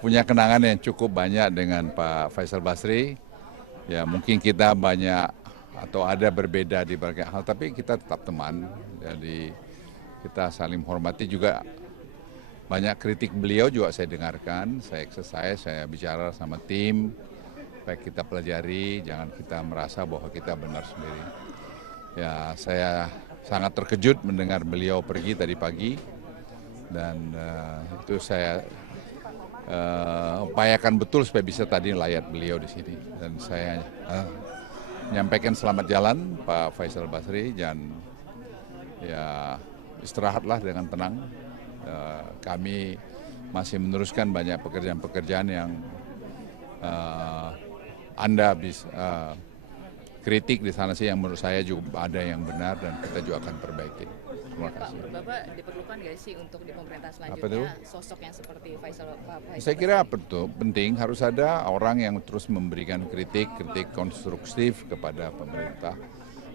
Punya kenangan yang cukup banyak dengan Pak Faisal Basri. Ya mungkin kita banyak atau ada berbeda di berbagai hal, tapi kita tetap teman. Jadi kita saling menghormati juga. Banyak kritik beliau juga saya dengarkan, saya exercise, saya bicara sama tim, baik kita pelajari, jangan kita merasa bahwa kita benar sendiri. Ya saya sangat terkejut mendengar beliau pergi tadi pagi, dan itu saya upayakan betul supaya bisa tadi layat beliau di sini. Dan saya menyampaikan selamat jalan Pak Faisal Basri, dan ya istirahatlah dengan tenang. Kami masih meneruskan banyak pekerjaan-pekerjaan yang Anda bisa kritik di sana sih yang menurut saya juga ada yang benar dan kita juga akan perbaiki. Terima Pak, kasih. menurut Bapak diperlukan nggak sih untuk di pemerintahan Apa itu? selanjutnya sosok yang seperti Pak Faisal Saya kira Basri? penting harus ada orang yang terus memberikan kritik konstruktif kepada pemerintah.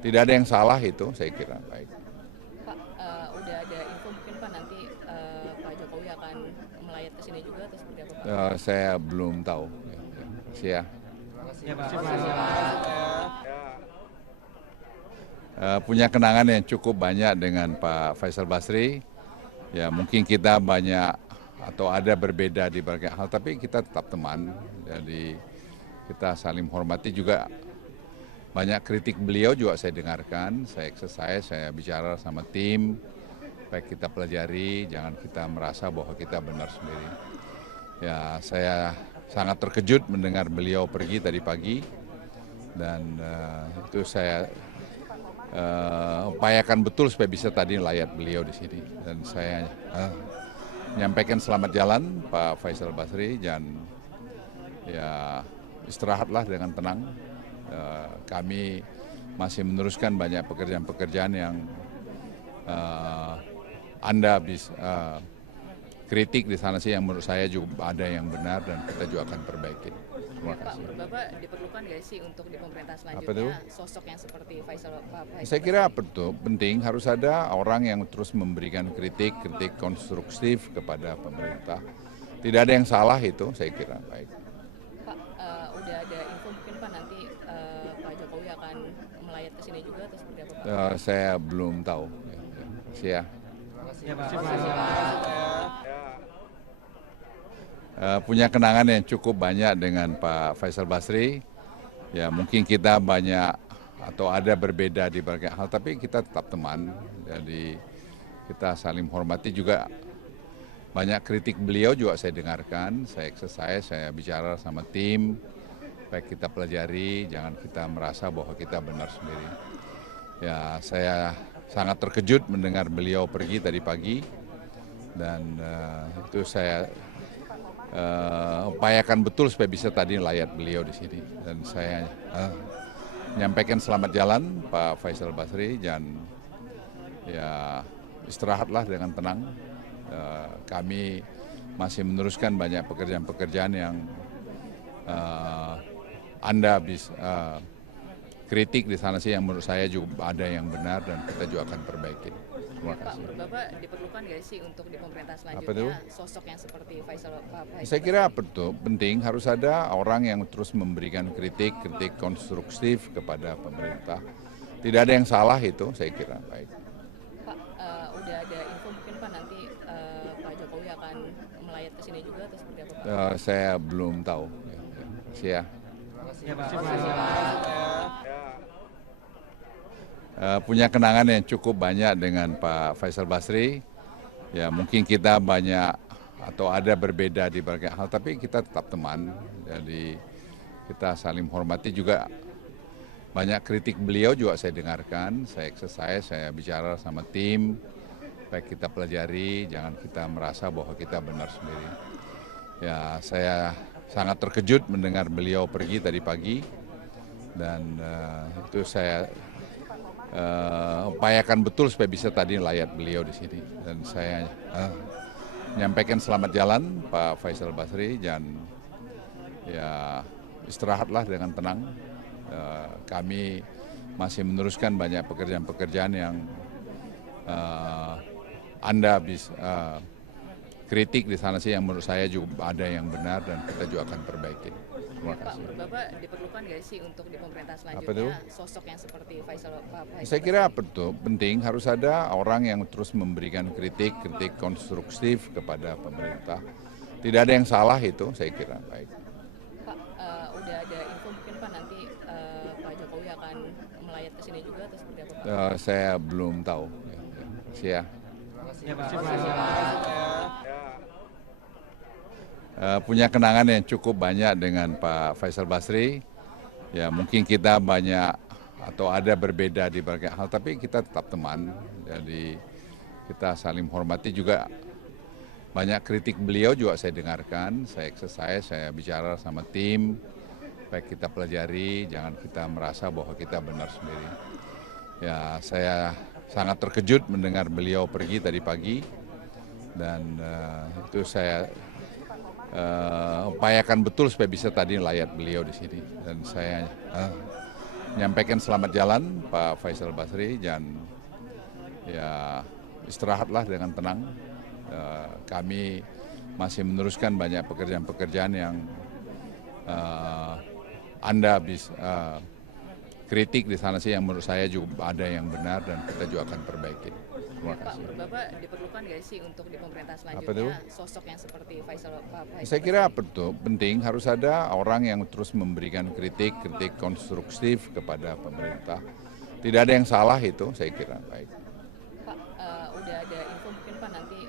Tidak ada yang salah itu, saya kira baik. Pak, udah ada info mungkin Pak nanti Pak Jokowi akan melayat ke sini juga atau seperti apa Pak? Saya belum tahu. Ya. Punya kenangan yang cukup banyak dengan Pak Faisal Basri. Ya mungkin kita banyak atau ada berbeda di berbagai hal, tapi kita tetap teman. Jadi kita saling menghormati juga. Banyak kritik beliau juga saya dengarkan, saya exercise, saya bicara sama tim, baik kita pelajari, jangan kita merasa bahwa kita benar sendiri. Ya saya sangat terkejut mendengar beliau pergi tadi pagi, dan itu saya upayakan betul supaya bisa tadi layat beliau di sini. Dan saya menyampaikan selamat jalan Pak Faisal Basri, dan ya istirahatlah dengan tenang. Kami masih meneruskan banyak pekerjaan-pekerjaan yang Anda bisa kritik di sana sih yang menurut saya juga ada yang benar dan kita juga akan perbaiki. Terima Pak, kasih. menurut Bapak diperlukan nggak sih untuk di pemerintahan Apa itu? selanjutnya sosok yang seperti Pak Faisal Saya kira Basri? penting harus ada orang yang terus memberikan kritik konstruktif kepada pemerintah. Tidak ada yang salah itu, saya kira baik. Pak, udah ada info mungkin Pak nanti Pak Jokowi akan melayat ke sini juga atau seperti apa Pak? Saya belum tahu. Ya. Punya kenangan yang cukup banyak dengan Pak Faisal Basri. Ya mungkin kita banyak atau ada berbeda di berbagai hal, tapi kita tetap teman. Jadi kita saling menghormati juga. Banyak kritik beliau juga saya dengarkan, saya exercise, saya bicara sama tim, baik kita pelajari, jangan kita merasa bahwa kita benar sendiri. Ya saya sangat terkejut mendengar beliau pergi tadi pagi, dan itu saya upayakan betul supaya bisa tadi layat beliau di sini. Dan saya menyampaikan selamat jalan Pak Faisal Basri, dan ya istirahatlah dengan tenang. Kami masih meneruskan banyak pekerjaan-pekerjaan yang Anda bisa kritik di sana sih yang menurut saya juga ada yang benar dan kita juga akan perbaiki. Terima Pak, kasih. menurut Bapak diperlukan nggak sih untuk di pemerintahan Apa itu? selanjutnya sosok yang seperti Pak Faisal Saya kira Basri? penting harus ada orang yang terus memberikan kritik konstruktif kepada pemerintah. Tidak ada yang salah itu, saya kira baik. Pak, udah ada info mungkin Pak nanti Pak Jokowi akan melayat ke sini juga atau seperti apa Pak? Saya belum tahu. Ya. Punya kenangan yang cukup banyak dengan Pak Faisal Basri. Ya mungkin kita banyak atau ada berbeda di berbagai hal, tapi kita tetap teman. Jadi kita saling menghormati juga. Banyak kritik beliau juga saya dengarkan, saya exercise, saya bicara sama tim, baik kita pelajari, jangan kita merasa bahwa kita benar sendiri. Ya saya sangat terkejut mendengar beliau pergi tadi pagi, dan itu saya upayakan betul supaya bisa tadi layat beliau di sini. Dan saya menyampaikan selamat jalan Pak Faisal Basri, dan ya istirahatlah dengan tenang. Kami masih meneruskan banyak pekerjaan-pekerjaan yang Anda bisa kritik di sana sih yang menurut saya juga ada yang benar dan kita juga akan perbaiki. Terima Pak, kasih. menurut Bapak diperlukan nggak sih untuk di pemerintahan Apa selanjutnya sosok yang seperti Faisal Saya kira Basri? penting harus ada orang yang terus memberikan kritik konstruktif kepada pemerintah. Tidak ada yang salah itu, saya kira baik. Pak, udah ada info mungkin Pak nanti Pak Jokowi akan melayat ke sini juga atau seperti apa Pak? Saya belum tahu. Ya. Punya kenangan yang cukup banyak dengan Pak Faisal Basri. Ya mungkin kita banyak atau ada berbeda di berbagai hal, tapi kita tetap teman. Jadi kita saling menghormati juga. Banyak kritik beliau juga saya dengarkan, saya exercise, saya bicara sama tim, baik kita pelajari, jangan kita merasa bahwa kita benar sendiri. Ya saya sangat terkejut mendengar beliau pergi tadi pagi, dan itu saya upayakan betul supaya bisa tadi layat beliau di sini. Dan saya menyampaikan selamat jalan Pak Faisal Basri, dan ya istirahatlah dengan tenang. Kami masih meneruskan banyak pekerjaan-pekerjaan yang Anda bisa kritik di sana sih yang menurut saya juga ada yang benar dan kita juga akan perbaiki. Terima Pak, kasih. menurut Bapak diperlukan nggak sih untuk di pemerintahan selanjutnya sosok yang seperti Faisal Saya kira Basri? penting harus ada orang yang terus memberikan kritik konstruktif kepada pemerintah. Tidak ada yang salah itu, saya kira baik. Pak, udah ada info mungkin Pak nanti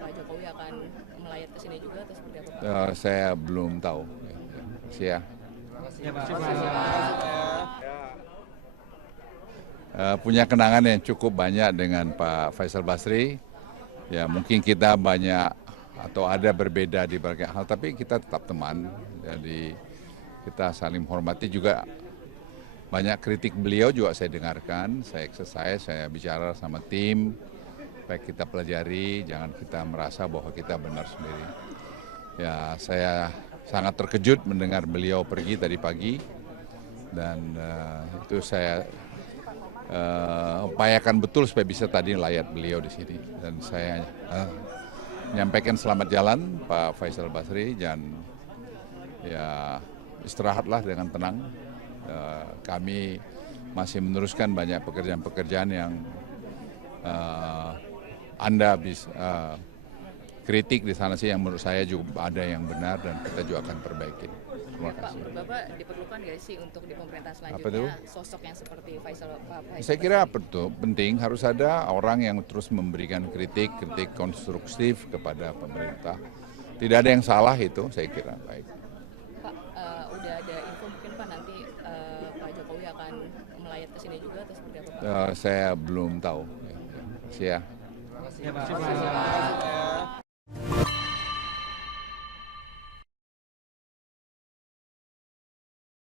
Pak Jokowi akan melayat ke sini juga atau seperti apa Pak? Saya belum tahu. Ya. Punya kenangan yang cukup banyak dengan Pak Faisal Basri. Ya mungkin kita banyak atau ada berbeda di berbagai hal, tapi kita tetap teman. Jadi kita saling menghormati juga. Banyak kritik beliau juga saya dengarkan, saya exercise, saya bicara sama tim, baik kita pelajari, jangan kita merasa bahwa kita benar sendiri. Ya saya sangat terkejut mendengar beliau pergi tadi pagi, dan itu saya upayakan betul supaya bisa tadi layat beliau di sini. Dan saya menyampaikan selamat jalan Pak Faisal Basri, dan ya istirahatlah dengan tenang. Kami masih meneruskan banyak pekerjaan-pekerjaan yang Anda bisa kritik di sana sih yang menurut saya juga ada yang benar dan kita juga akan perbaiki. Terima Pak, kasih. menurut Bapak diperlukan nggak sih untuk di pemerintahan selanjutnya sosok yang seperti Faisal Basri? Saya kira penting harus ada orang yang terus memberikan kritik konstruktif kepada pemerintah. Tidak ada yang salah itu, saya kira baik. Pak, udah ada info mungkin Pak nanti Pak Jokowi akan melayat ke sini juga atau seperti apa Pak? Saya belum tahu. Ya.